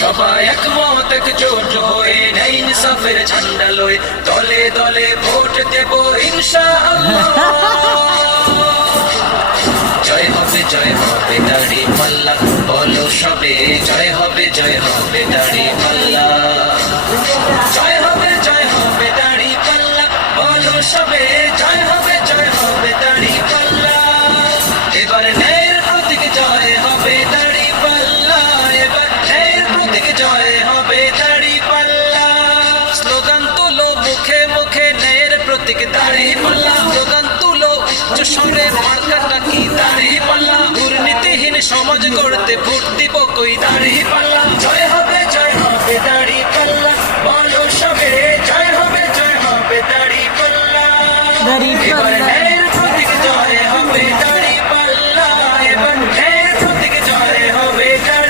সবাই একমত একজোট হয়ে ন্যায় ইনসাফের ঝান্ডা লয়ে দলে দলে ভোট দেব ইনশাআল্লাহ। জয় হবে দাড়ি পাল্লা, বলো সবে জয় হবে দাড়ি পাল্লা। জয় হবে দাড়ি পাল্লা, বলো সবে জয় হবে দাড়ি পাল্লা। এবার ন্যায়ের প্রতীক জয় হবে দাড়ি পাল্লা, এবার ন্যায়ের প্রতীক জয় হবে দাড়ি পাল্লা। স্লোগান তুলো মুখে মুখে ন্যায়ের প্রতীক দাড়ি পাল্লা, স্লোগান তুলো উচ্চ স্বরে মার্কাটা কি দাড়ি পাল্লা। দুর্নীতিহীন সমাজ গড়তে ভোট দিব কই দাড়ি পাল্লা। জয় হবে দাড়ি পাল্লা, বলো সবে জয় হবে দাড়ি পাল্লা। এবার